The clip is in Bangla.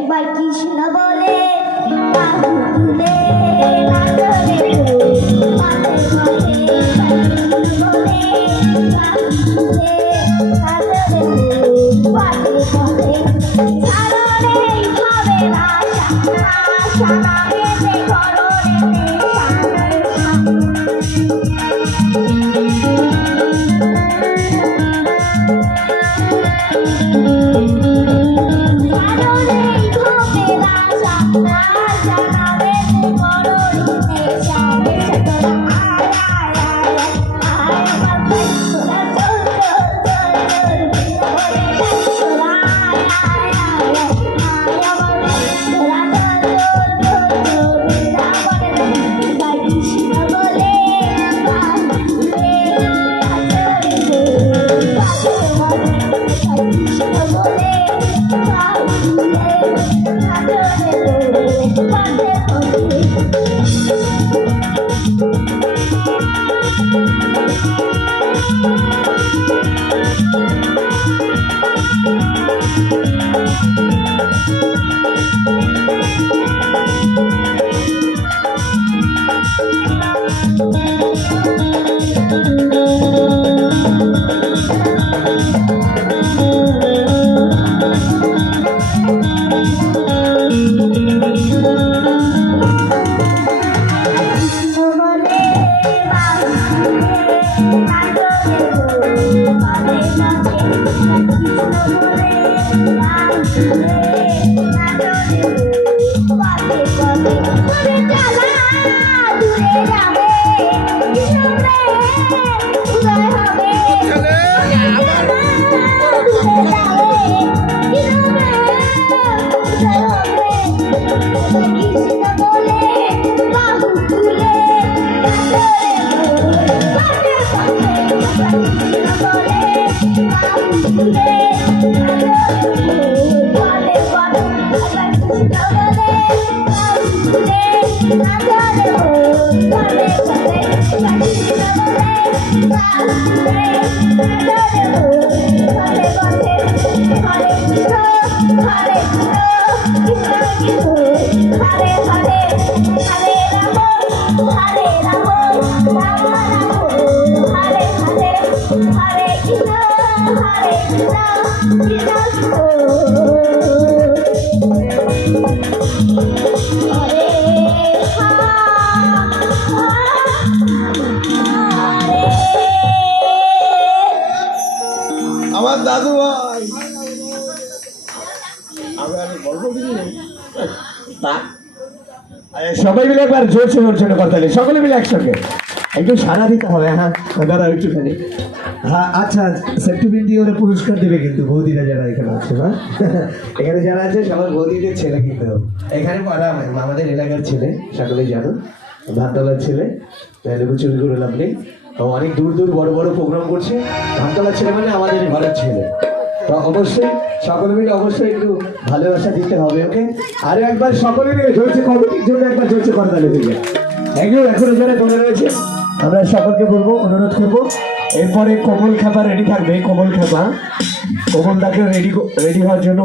একবার কৃষ্ণ বলে বাহু তুলে নাচরে মাঝে মাঝে বলে বাহু তুলে নাচরে পাতে পথে ছাড়রে হবে আশা আশা নামেতে কররে আমার দাদু ভাই সবাই মিলে একবার জোরছে জোরছে কথা সকলে মিলে একসঙ্গে একটু সারা দিতে হবে। হ্যাঁ দাঁড়া একটুখানি। হ্যাঁ আচ্ছা সেপ্টেম্বর দিয়ে ওরা পুরস্কার দেবে কিন্তু বৌদিরা যারা এখানে আছে। হ্যাঁ এখানে যারা আছে সবার বৌদিদের ছেলে কিন্তু এখানে আমাদের এলাকার ছেলে সকলেই জানো, ধানতলার ছেলে, লুকোচুরি করে লাভ নেই। অনেক দূর দূর বড় বড় প্রোগ্রাম করছে। ধানতলার ছেলে মানে আমাদের ঘরের ছেলে, তো অবশ্যই সকলে মিলে অবশ্যই একটু ভালোবাসা দিতে হবে ওকে। আর একবার সকলে মিলে জ্বলছে কমিটির জন্য একবার জ্বলছে করতালে দিকে এগুলো এখনো যারা মনে রয়েছে আমরা সকলকে বলবো, অনুরোধ করবো। এরপরে কোমল খাপা রেডি থাকবে, কোমল খাপা, কোমলটাকে রেডি হওয়ার জন্য